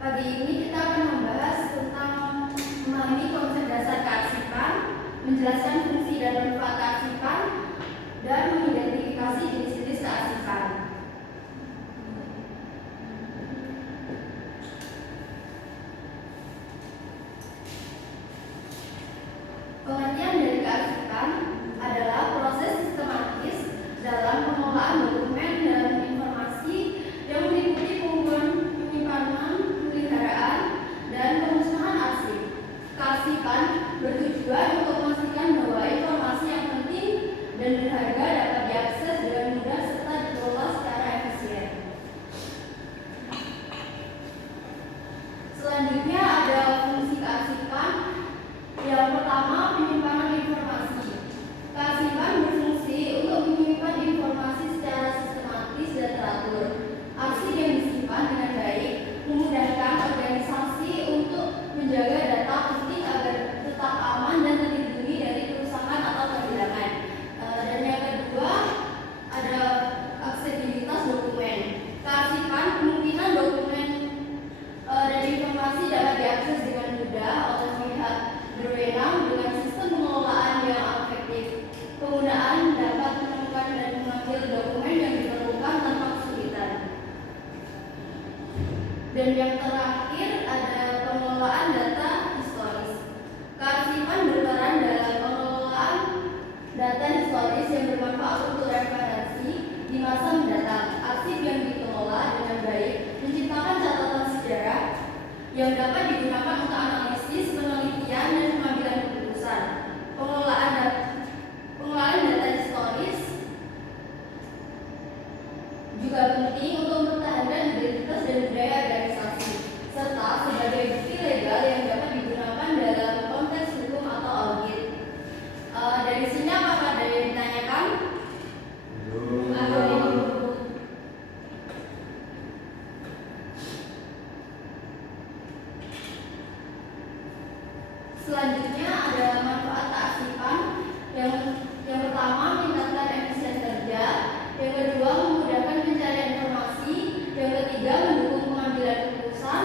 Pagi ini kita akan membahas tentang memahami konsep dasar kearsipan, menjelaskan fungsi dan manfaat kearsipan, dan mengidentifikasi jenis-jenis kearsipan. Pengertian dari kearsipan adalah proses sistematis dalam pengelolaan dokumen dan informasi yang meliputi pengumpulan, penyimpanan, pemeliharaan, dan pemusnahan arsip. Kearsipan bertujuan untuk memastikan bahwa informasi yang penting dan berharga dapat diakses dengan mudah serta dikelola secara efisien. Selanjutnya ada fungsi kearsipan. Yang pertama, penyimpanan informasi. Kearsipan berfungsi untuk menyimpan informasi secara sistematis dan teratur. Arsip yang disimpan dengan baik memudahkan organisasi untuk menjaga data penting agar tetap aman dan terlindungi dari kerusakan atau kehilangan. Dan yang kedua, ada aksesibilitas dokumen. Kearsipan kemungkinan dokumen dan informasi dapat diakses dengan mudah oleh pihak berwenang dengan sistem pengelolaan yang efektif. Penggunaan dapat menemukan dan mengambil dokumen yang diperlukan tanpa kesulitan. Dan yang terakhir ada pengelolaan data historis. Kearsipan berperan dalam pengelolaan data historis yang bermanfaat untuk referensi di masa mendatang. Arsip yang dikelola dengan baik menciptakan catatan sejarah yang dapat digunakan untuk analisis, penelitian, dan pengambilan keputusan. Pengelolaan data historis juga penting untuk mempertahankan identitas dan budaya organisasi, serta sebagai bukti legal yang dapat digunakan dalam konteks hukum atau audit. Dari sini apakah ada yang ditanyakan? Selanjutnya ada manfaat kearsipan. Yang pertama, meningkatkan efisien kerja. Yang kedua, memudahkan pencarian informasi. Yang ketiga, mendukung pengambilan keputusan.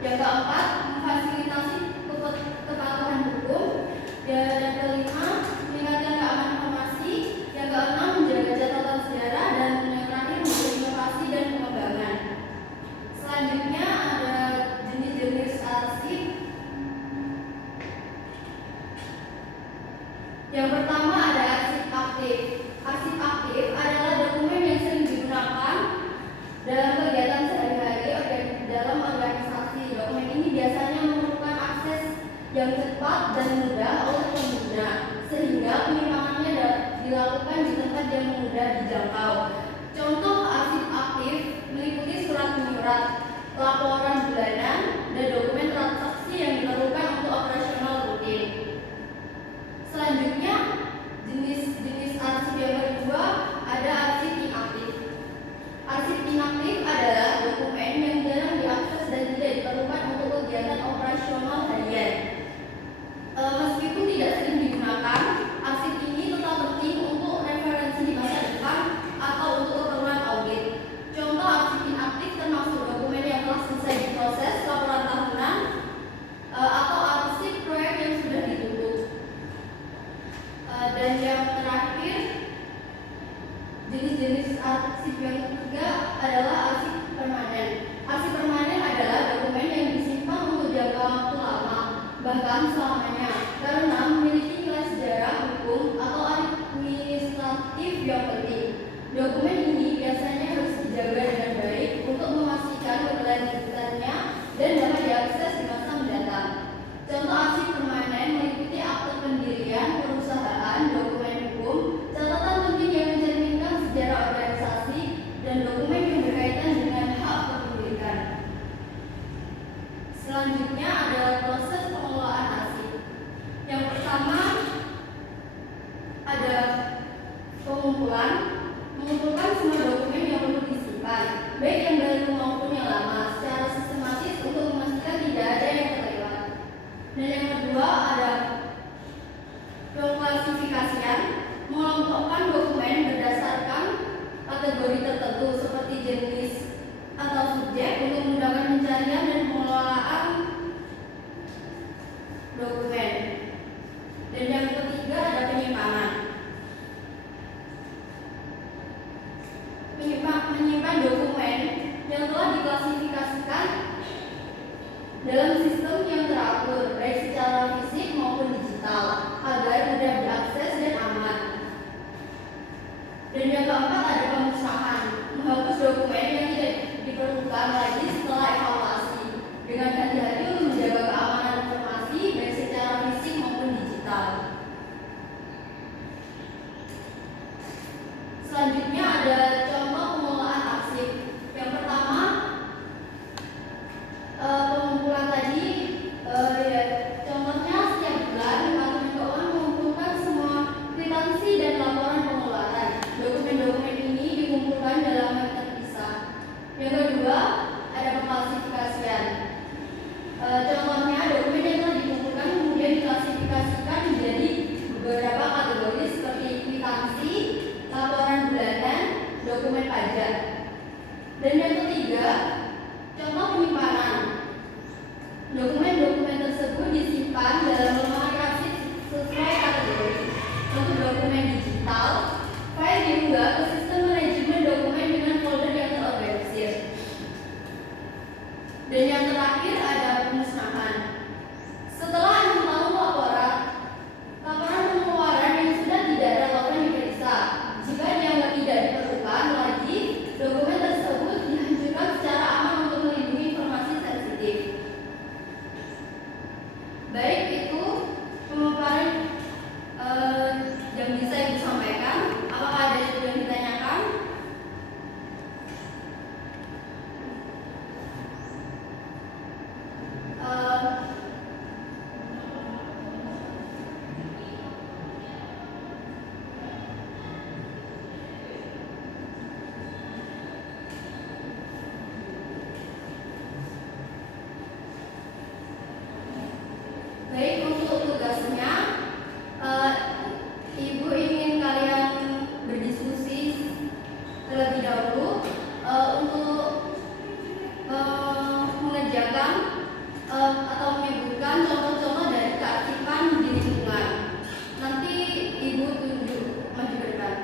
Yang keempat, memfasilitasi kepatuhan hukum. Dan kelima, meningkatkan keamanan informasi. Yang keenam, menjaga catatan sejarah. Dan yang terakhir, menjaga inovasi dan pengembangan. Selanjutnya ada jenis-jenis arsip. Yang pertama ada arsip aktif. Arsip aktif adalah dokumen yang sering digunakan dalam kegiatan sehari-hari dalam organisasi. Dokumen ini biasanya memerlukan akses yang cepat dan mudah oleh pengguna, sehingga penyimpanannya dilakukan di tempat yang mudah dijangkau. Contoh arsip aktif meliputi surat menyurat, laporan bulanan, dan dokumen transaksi yang diperlukan untuk operasional rutin. Selanjutnya, jenis arsip yang kedua ada arsip inaktif. Arsip inaktif adalah dokumen yang jarang diakses dan tidak diperlukan untuk kegiatan operasional harian. Meskipun tidak sering digunakan, arsip ini tetap penting untuk referensi di masa depan atau untuk keperluan audit. Contoh arsip inaktif termasuk dokumen yang telah selesai dalam sistem yang teratur, baik secara fisik maupun digital, agar mudah diakses dan aman. Dan yang keempat ada pemusnahan, menghapus dokumen yang tidak diperlukan lagi setelah evaluasi, dengan hati-hati untuk menjaga keamanan informasi baik secara fisik maupun digital. Selanjutnya ada contoh pengelolaan arsip. Yang pertama, pengumpulan tadi, contohnya setiap bulan Departemen Keuangan mengumpulkan semua kwitansi dan laporan pengeluaran. Dokumen-dokumen ini dikumpulkan dalam yang terpisah. Yang kedua, ada pengklasifikasian. Contohnya dokumen yang telah dikumpulkan kemudian diklasifikasikan menjadi beberapa kategori seperti kwitansi, laporan bulanan, dokumen pajak. Dan yang ketiga, contoh penyimpanan. Dokumen-dokumen tersebut disimpan dalam lemari arsip sesuai kategori. Untuk dokumen digital, file diunggah ke sistem manajemen dokumen dengan folder yang terorganisir. Dan yang terakhir ada pemusnahan. Setelah 6 tahun laporan pengeluaran yang sudah tidak relevan diperiksa. Jika dianggap tidak diperlukan lagi, dokumen tersebut dihancurkan secara aman untuk melindungi informasi sensitif. Baik, itu pemaparan yang bisa Ibu sampaikan. Apakah ada yang ditanyakan? Baik, untuk tugasnya, Ibu ingin kalian berdiskusi terlebih dahulu untuk mengerjakan atau menyebutkan contoh-contoh dari kearsipan di lingkungan. Nanti Ibu tunjuk maju ke depan.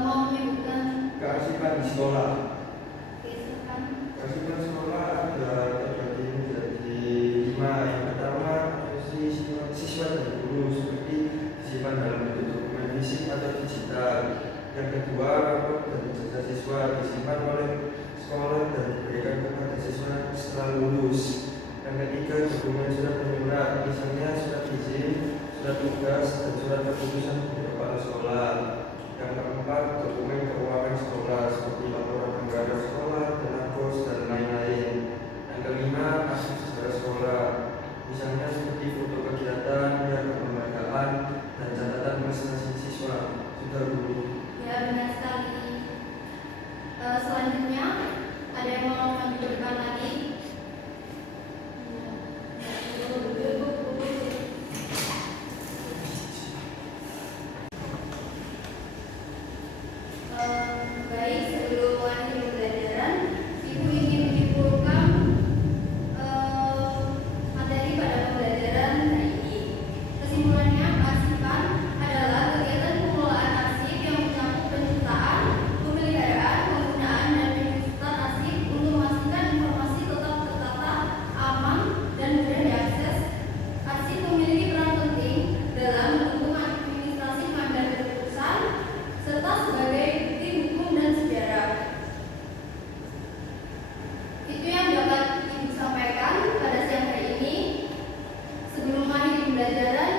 mau menyebutkan kearsipan di sekolah. kearsipan. Kearsipan sekolah ada terbagi menjadi 5. Yang pertama, siswa dan guru, seperti disimpan dalam bentuk dokumen fisik atau digital. Yang kedua, rapor dan ijazah siswa disimpan oleh sekolah dan diberikan kepada siswa setelah lulus. Yang ketiga, dokumen surat menyurat, misalnya surat izin, surat tugas, dan surat keputusan dari kepala sekolah. Yang keempat, dokumen keuangan sekolah seperti laporan anggaran sekolah, dana kos, dan lain-lain. Yang kelima, arsip sejarah sekolah, misalnya seperti foto kegiatan, piagam penghargaan, dan catatan prestasi siswa. Sudah dulu. Ya, benar sekali. Selanjutnya ada yang mau menyebutkan lagi? Baik, sebelum mengakhiri pembelajaran, Ibu ingin menyimpulkan materi pada pembelajaran hari ini. Kesimpulannya, kearsipan adalah kegiatan pengelolaan arsip yang mencakup penciptaan, pemeliharaan, penggunaan, dan pengusutan arsip untuk memastikan informasi tetap tertata, aman, dan mudah diakses. Arsip memiliki peran penting dalam mendukung administrasi pengambilan keputusan serta sebagai bukti hukum dan sejarah. Itu yang dapat Ibu sampaikan pada siang hari ini. Sebelum mengakhiri pembelajaran,